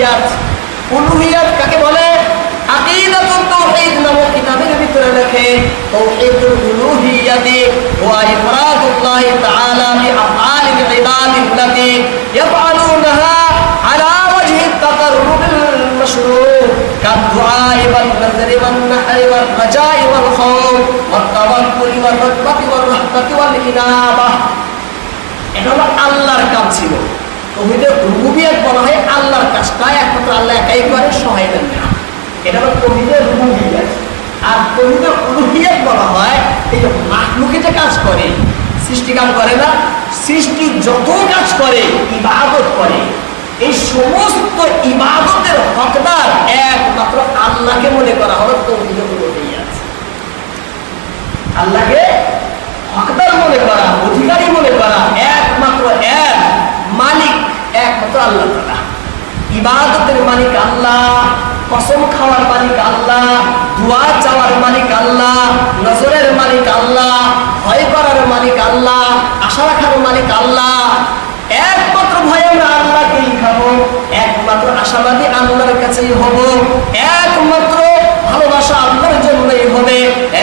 উলুহিয়াত। উলুহিয়াত কাকে বলে? আকিদাতুত তাওহীদ নামক কিতাবের ভিতরে লেখে তাওহীদুল উলুহিয়াতি ওয়া ইফরাদুল্লাহ তাআলা বিআফআলিল ইবাদাতি ইয়াফআলুনাহা আলা ওয়াজহি তাকাররুবিল মাশরূ' কাদ-দুআই ওয়াল নাযরি ওয়ান নাহরি ওয়াল রাজা'i ওয়াল খাউফ ওয়াত তাওয়াক্কুল ওয়ার রাগবাতি ওয়ার রাহবাতি ওয়াল ইনাবাহ। এটা হলো আল্লাহর কাজ ছিল। তাওহীদের রুবুবিয়্যাত বলা হয় আল্লাহর কাজটা একমাত্র আল্লাহ একাই করে, সহায় দেন না। এটা হলো তাওহীদের রুবুবিয়্যাত। আর তাওহীদের উলুহিয়াত বলা হয় এই যে মাখলুকে যে কাজ করে, সৃষ্টি কাজ করে না, সৃষ্টি যত কাজ করে, ইবাদত করে, এই সমস্ত ইবাদতের হকদার একমাত্র আল্লাহকে মনে করা হলো তাওহীদের উলুহিয়াত। আল্লাহকে হকদার মনে করা, অধিকারী মনে করা, একমাত্র এক মালিক একমাত্র আল্লাহ তাআলা। ইবাদতের মালিক আল্লাহ, কসম খাওয়ার মালিক আল্লাহ, দোয়া চাওয়ার মালিক আল্লাহ, নজরের মালিক আল্লাহ, ভয় করার মালিক আল্লাহ, আশা রাখার মালিক আল্লাহ। একমাত্র ভয় আমরা আল্লাহকেই খাবো, একমাত্র আশাবাদী আল্লাহর কাছেই হব, একমাত্র ভালোবাসা আল্লাহর জন্যই হবে,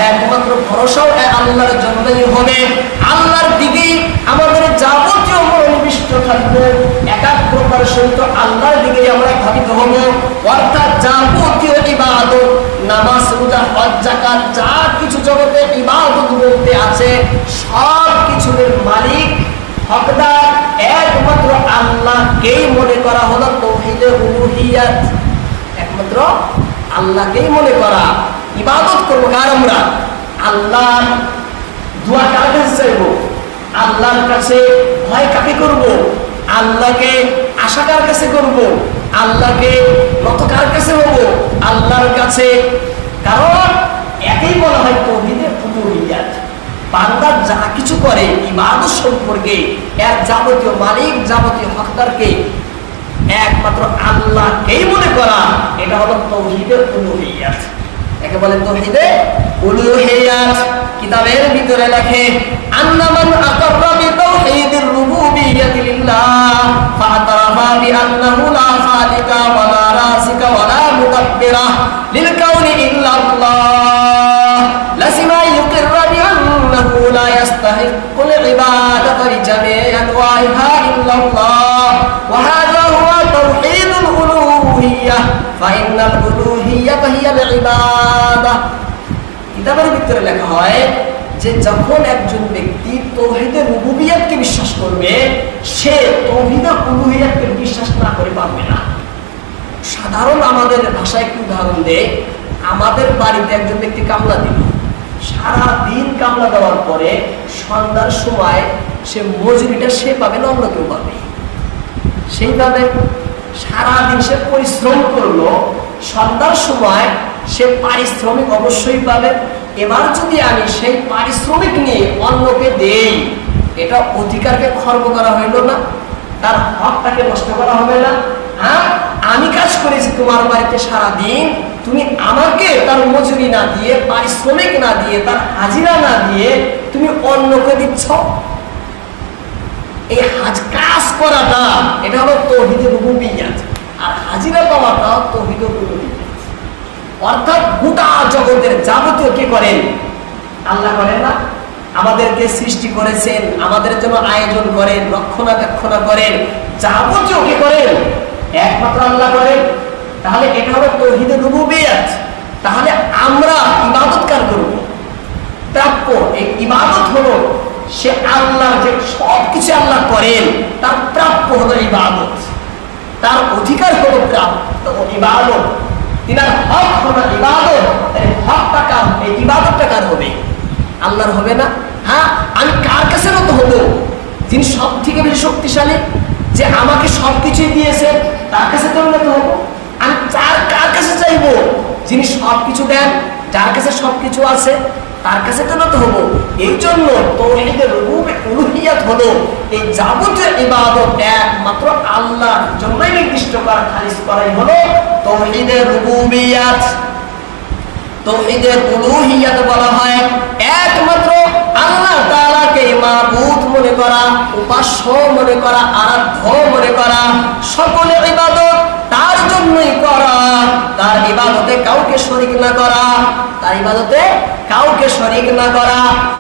একমাত্র ভরসাও আল্লাহর জন্যই হবে। আল্লাহর দিকেই আমাদের যাবতীয় মনোনিবিষ্ট থাকবে, একাগ্রতার সহিত আল্লাহর দিকে আমরা ধাবিত হব। অর্থাৎ যাবতীয় ইবাদত, নামাজ, রোজা, হজ, যাকাত, যা কিছু জগতে ইবাদত বলতে আছে, সব কিছুর মালিক হকদার একমাত্র আল্লাহকেই মনে করা হলো তাওহীদে উলুহিয়াত। একমাত্র আল্লাহকেই মনে করা। ইবাদত করবো কার? আমরা আল্লাহর। দোয়া কার কাছে চাইবো? আল্লাহর কাছে। ভয় কাকে করব? আল্লাহকে। আশা কার কাছে করব? আল্লাহকে। নত কার কাছে হব? আল্লাহর কাছে। কারণ একেই বলা হয় তাওহীদে উলুহিয়াত। বান্দা যা কিছু করে ইবাদত সম্পর্কে এর যাবতীয় মালিক, যাবতীয় হকদারকে একমাত্র আল্লাহকেই মনে করা, এটা হলো তাওহীদে উলুহিয়াত। একে বলে তাওহীদে উলুহিয়াত। কিতাবের ভিতরে লেখে আন্না মান আকাররা বিতাওহীদির রুবুবিয়্যাতি লিল্লাহ ফাতারাফা বিআন্নাহু লা খালিকা ওয়া লা রাযিকা ওয়া লা মুদাব্বিরা লিল কাউনি ইল্লা আল্লাহ লাযিমা ইউকিররা বিআন্নাহু লা ইয়াস্তাহিক্কুল ইবাদাতা লিজামি'i আনওয়া'iহা ইল্লা আল্লাহ ওয়া হাযা হুয়া তাওহীদুল উলুহিয়্যাহ ফাইন্নাল উলুহিয়্যাতা হিয়াল ইবাদাহ। কিতাবের ভিতরে লেখা হয় যে যখন একজন ব্যক্তি তাওহীদে রুবুবিয়্যাতকে বিশ্বাস করবে, সে তাওহীদে উলুহিয়্যাতকে বিশ্বাস না করে পারবে না। সাধারণ আমাদের ভাষায় একটু উদাহরণ দেয়, আমাদের বাড়িতে একজন ব্যক্তি কামলা দিল, সারা দিন কামলা দেওয়ার পরে সন্ধ্যার সময় সে মজুরিটা সে পাবে না, অন্য কেউ পাবে। সেইভাবে সারাদিন সে পরিশ্রম করলো, সন্ধ্যার সময় সে পারিশ্রমিক অবশ্যই পাবে। এবার যদি আমি সেই পারিশ্রমিক নিয়ে অন্যকে দেই, এটা অধিকারকে খর্ব করা হইল না? তার হকটাকে নষ্ট করা হবে না? হ্যাঁ, আমি কাজ করেছি তোমার বাড়িতে সারাদিন, তুমি আমাকে তার মজুরি না দিয়ে, পারিশ্রমিক না দিয়ে, তার হাজিরা না দিয়ে তুমি অন্যকে দিচ্ছ। এই কাজ করাটা এটা হলো তাওহীদে রুবুবিয়্যাত, আর হাজিরা পাওয়াটা তাওহীদে উলুহিয়্যাত। অর্থাৎ গোটা জগতের যাবতীয় কে করেন? আল্লাহ করেন না? আমাদেরকে সৃষ্টি করেছেন, আমাদের জন্য আয়োজন করেন, রক্ষণাবেক্ষণা করেন, যাবতীয় কে করেন? একমাত্র আল্লাহ করেন। তাহলে এটা হলো তাওহীদে রুবুবিয়্যাত। তাহলে আমরা ইবাদত কার করব? প্রাপ্য। এই ইবাদত হলো সে আল্লাহ, যে সব কিছু আল্লাহ করেন তার প্রাপ্য হলো ইবাদত, তার অধিকার হলো প্রাপ্য ইবাদত, তিনার হক হলো ইবাদত। হকটা কার? এই ইবাদতটা কার হবে? আল্লাহর হবে না? হ্যাঁ, আমি কার কাছে নত হবো? যিনি সব থেকে বেশি শক্তিশালী, যে আমাকে সবকিছুই দিয়েছে, তার কাছে তো নত হবো। আমি কার কাছে চাইবো? যিনি সবকিছু দেন, যার কাছে সবকিছু আছে, তার কাছে তো নত হবো। এই জন্য তাওহীদে উলুহিয়্যাত হলো এই যাবতীয় ইবাদত একমাত্র আল্লাহর জন্যই নির্দিষ্ট করা, খালিস করাই হলো তাওহীদে রুবুবিয়্যাত। তাওহীদে উলুহিয়্যাত বলা হয় একমাত্র আল্লাহ তাআলাকে মাবুদ মনে করা, উপাস্য মনে করা, আরাধ্য মনে করা, সকল ইবাদত তার কাউকে শরীক না করা, তার ইবাদতে কাউকে শরীক না করা।